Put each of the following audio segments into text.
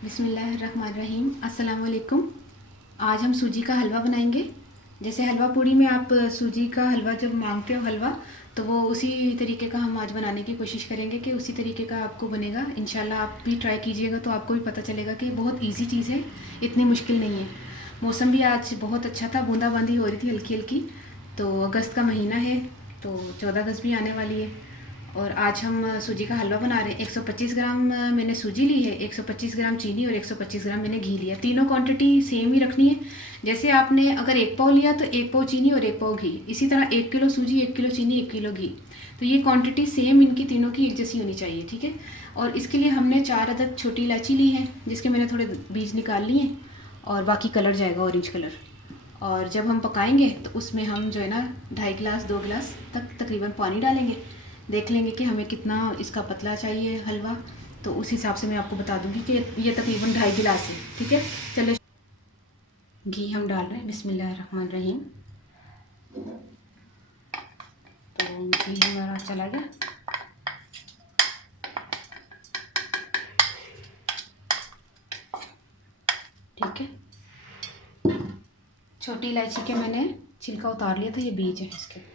बिस्मिल्लाहिर्रहमानिर्रहीम। अस्सलाम वालेकुम। आज हम सूजी का हलवा बनाएंगे। जैसे हलवा पूड़ी में आप सूजी का हलवा जब मांगते हो हलवा, तो वो उसी तरीके का हम आज बनाने की कोशिश करेंगे कि उसी तरीके का आपको बनेगा। इंशाल्लाह आप भी ट्राई कीजिएगा तो आपको भी पता चलेगा कि बहुत इजी चीज़ है, इतनी मुश्किल नहीं है। मौसम भी आज बहुत अच्छा था, बूंदाबांदी हो रही थी हल्की हल्की। तो अगस्त का महीना है, तो 14 अगस्त भी आने वाली है। और आज हम सूजी का हलवा बना रहे हैं। 125 ग्राम मैंने सूजी ली है, 125 ग्राम चीनी और 125 ग्राम मैंने घी लिया। तीनों क्वांटिटी सेम ही रखनी है। जैसे आपने अगर 1 पाव लिया तो 1 पाव चीनी और 1 पाव घी। इसी तरह 1 किलो सूजी, 1 किलो चीनी, 1 किलो घी। तो ये क्वांटिटी सेम इनकी तीनों की एक जैसी होनी चाहिए, ठीक है। और इसके लिए हमने 4 अदद छोटी इलायची ली है, जिसके मैंने थोड़े बीज निकाल लिए हैं। और बाकी कलर जाएगा ऑरेंज कलर। और जब हम पकाएंगे तो उसमें हम जो है ना 2.5 गिलास 2 गिलास तक तकरीबन पानी डालेंगे। देख लेंगे कि हमें कितना इसका पतला चाहिए हलवा, तो उस हिसाब से मैं आपको बता दूंगी कि ये तकरीबन 2.5 गिलास है, ठीक है। चलिए घी हम डाल रहे हैं। बिस्मिल्लाहिर्रहमानिर्रहीम। तो घी हमारा चला गया। ठीक है। छोटी इलायची के मैंने छिलका उतार लिया था, ये बीज है इसके।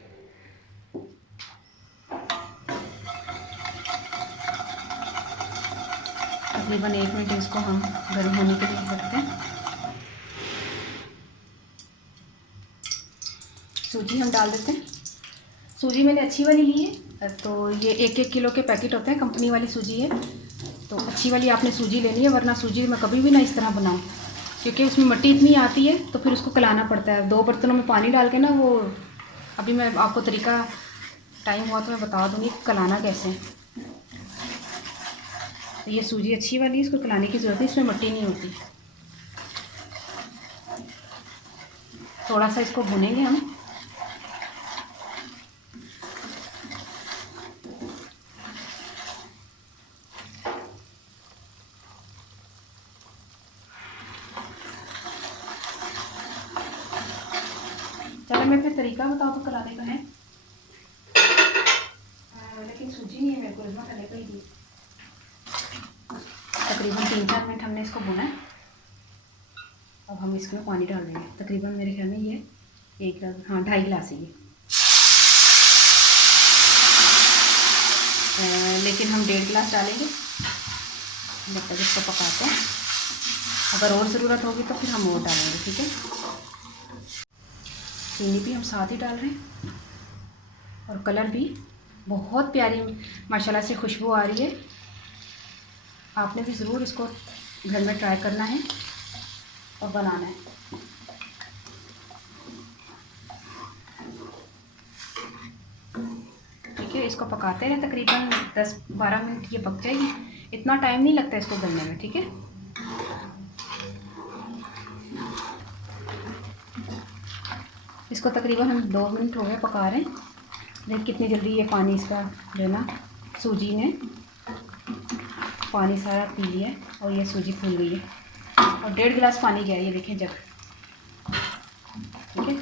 तकरीबन 1 मिनट इसको हम गर्म होने के लिए रखते हैं। सूजी हम डाल देते हैं। सूजी मैंने अच्छी वाली ली है, तो ये 1-1 किलो के पैकेट होते हैं, कंपनी वाली सूजी है। तो अच्छी वाली आपने सूजी लेनी है, वरना सूजी मैं कभी भी ना इस तरह बनाऊँ, क्योंकि उसमें मिट्टी इतनी आती है तो फिर उसको कलाना पड़ता है। 2 बर्तनों में पानी डाल के ना, वो अभी मैं आपको तरीका टाइम हुआ तो मैं बता दूँगी कलाना कैसे है। तो ये सूजी अच्छी वाली है, इसको कलाने की ज़रूरत है, इसमें मिट्टी नहीं होती। थोड़ा सा इसको भुनेंगे हम। चलो मैं फिर तरीका बताऊँ तो कलाने का है, लेकिन सूजी नहीं है मेरे को, इसमें पहले का ही दी। तकरीबन 3-4 मिनट हमने इसको भुना है। अब हम इसमें पानी डाल देंगे। तकरीबन मेरे ख्याल में ये 2.5 गिलास है ये। लेकिन हम 1.5 गिलास डालेंगे जब तक इसको पकाते हैं। अगर और ज़रूरत होगी तो फिर हम और डालेंगे, ठीक है। चीनी भी हम साथ ही डाल रहे हैं। और कलर भी बहुत प्यारी माशाल्लाह से खुशबू आ रही है। आपने भी ज़रूर इसको घर में ट्राई करना है और बनाना है। ठीक है, इसको पकाते हैं तकरीबन 10-12 मिनट, ये पक जाएगी। इतना टाइम नहीं लगता इसको गलने में, ठीक है। इसको तकरीबन हम 2 मिनट हो गए पका रहे हैं। देख कितनी जल्दी ये पानी इसका जो है ना, सूजी ने पानी सारा पी लिया है और ये सूजी फूल गई है। और 1.5 गिलास पानी गया है, ये देखें जब, ठीक है।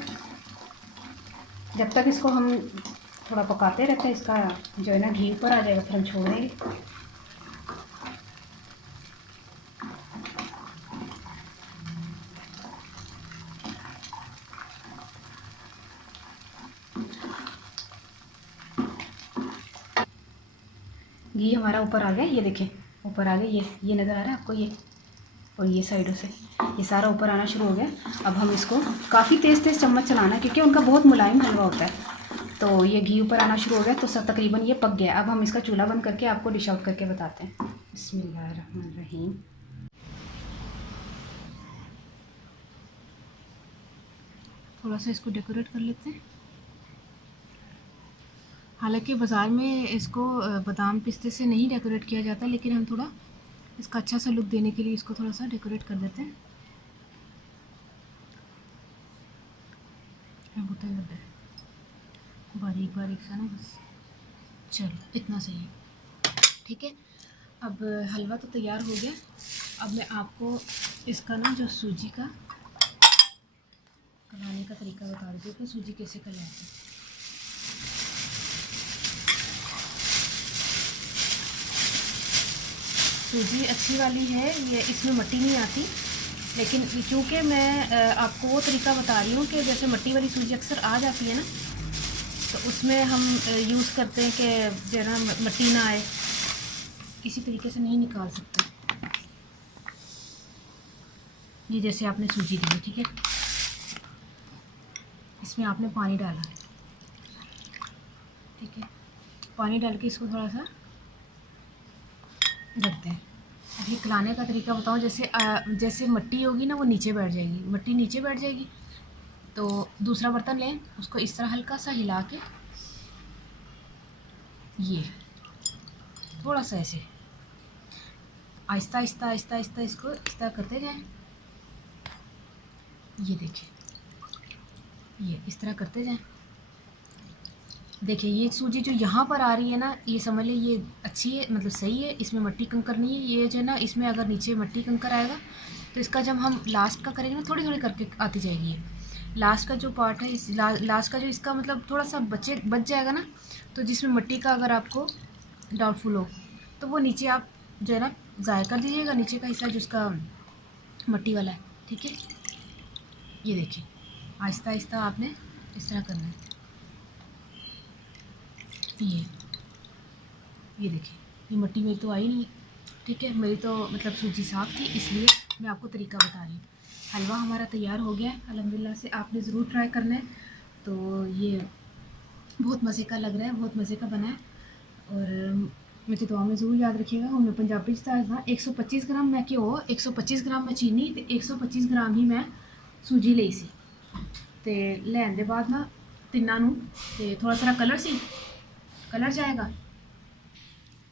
जब तक इसको हम थोड़ा पकाते रहते हैं, इसका जो है ना घी ऊपर आ जाएगा, फिर हम छोड़ देंगे। घी हमारा ऊपर आ गया, ये देखें ऊपर आ गया, ये नज़र आ रहा है आपको, ये और ये साइडों से ये सारा ऊपर आना शुरू हो गया। अब हम इसको काफ़ी तेज़ तेज़ चम्मच चलाना है, क्योंकि उनका बहुत मुलायम हलवा होता है। तो ये घी ऊपर आना शुरू हो गया, तो सब तकरीबन ये पक गया। अब हम इसका चूल्हा बंद करके आपको डिश आउट करके बताते हैं। बिस्मिल्लाहिर्रहमानिर्रहीम। थोड़ा सा इसको डेकोरेट कर लेते हैं। हालांकि बाज़ार में इसको बादाम पिस्ते से नहीं डेकोरेट किया जाता, लेकिन हम थोड़ा इसका अच्छा सा लुक देने के लिए इसको थोड़ा सा डेकोरेट कर देते हैं। होता है बारीक बारीक सा ना, बस चलो इतना सही है, ठीक है। अब हलवा तो तैयार हो गया। अब मैं आपको इसका ना जो सूजी का बनाने का तरीका बता देती हूँ कि सूजी कैसे बनाते हैं। सूजी अच्छी वाली है, ये इसमें मट्टी नहीं आती। लेकिन क्योंकि मैं आपको वो तरीका बता रही हूँ कि जैसे मट्टी वाली सूजी अक्सर आ जाती है ना, तो उसमें हम यूज़ करते हैं कि जो है ना मट्टी ना आए, इसी तरीके से नहीं निकाल सकते। ये जैसे आपने सूजी दी है, ठीक है, इसमें आपने पानी डाला है, ठीक है, पानी डाल के इसको थोड़ा सा रखते हैं। अब ये खिलाने का तरीका बताऊँ, जैसे मट्टी होगी ना वो नीचे बैठ जाएगी, मट्टी नीचे बैठ जाएगी, तो दूसरा बर्तन लें, उसको इस तरह हल्का सा हिला के, ये थोड़ा सा ऐसे आहिस्ता आहिस्ता आहिस्ता आहिस्ता इसको इस तरह करते जाएं। ये देखिए, ये इस तरह करते जाएं। देखिए ये सूजी जो यहाँ पर आ रही है ना, ये समझ लें ये अच्छी है, मतलब सही है, इसमें मट्टी कंकर नहीं है। ये जो है ना, इसमें अगर नीचे मट्टी कंकर आएगा तो इसका जब हम लास्ट का करेंगे ना, थोड़ी थोड़ी करके आती जाएगी। ये लास्ट का जो पार्ट है, इस लास्ट का जो इसका मतलब थोड़ा सा बच जाएगा ना, तो जिसमें मट्टी का अगर आपको डाउटफुल हो तो वो नीचे आप जो है ना ज़ाया कर दीजिएगा, नीचे का हिस्सा जिसका मट्टी वाला है, ठीक है। ये देखिए आहिस्ता आहिस्ता आपने इस तरह करना है। ये देखिए, ये मट्टी मेरी तो आई नहीं, ठीक है, मेरी तो मतलब सूजी साफ़ थी, इसलिए मैं आपको तरीका बता रही हूँ। हलवा हमारा तैयार हो गया है अल्हम्दुलिल्लाह से, आपने ज़रूर ट्राई करना है। तो ये बहुत मज़े का लग रहा है, बहुत मज़े का बना है, और मुझे दुआ में ज़रूर याद रखिएगा। हूँ मैं पंजाबी था 125 ग्राम मैं घ्यो, 125 ग्राम मैं चीनी, तो 125 ग्राम ही मैं सूजी ली सी। तो लैन दे बाद ना तिन्ना नू ते थोड़ा सारा कलर जाएगा।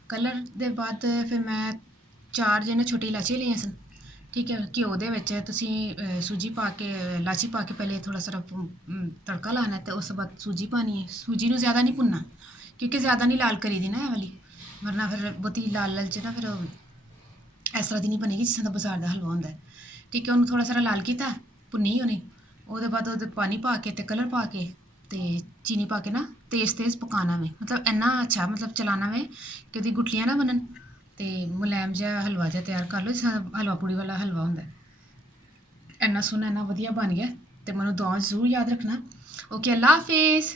कलर दे बाद फिर मैं 4 जो छोटी इलाची लियां सन, ठीक है। घ्यो दे विच तुसीं सूजी पा के, इलाची पा के पहले थोड़ा सारा तड़का लाना है, तो उस बाद सूजी पानी है। सूजी नू ज़्यादा नहीं भुनना, क्योंकि ज़्यादा नहीं लाल करी दी ना ये वाली, वरना फिर बहुती लाल लाल च ना फिर इस तरह दी नहीं बनेगी जिस तरह दा बाजार दा हलवा होंदा है, ठीक है। उन्होंने थोड़ा सारा लाल किया, भुन्नी उन्हें, ਉਹਦੇ बाद ਉਹਦੇ पानी पा के ते कलर पा के ते चीनी पा के ना तेज़ पकाना में, मतलब इन्ना अच्छा मतलब चलाना में कि ਉਹਦੀ ਗੁਠਲੀਆਂ ना बनन, ते मुलायम जिहा हलवा जिहा तैयार कर लो, जिस तरह हलवा पूड़ी वाला हलवा होंदा है। इन्ना सोहना इन्ना वधिया बन गया, ते मैनूं दुआ जरूर याद रखना। ओके, अल्लाह हाफिज़।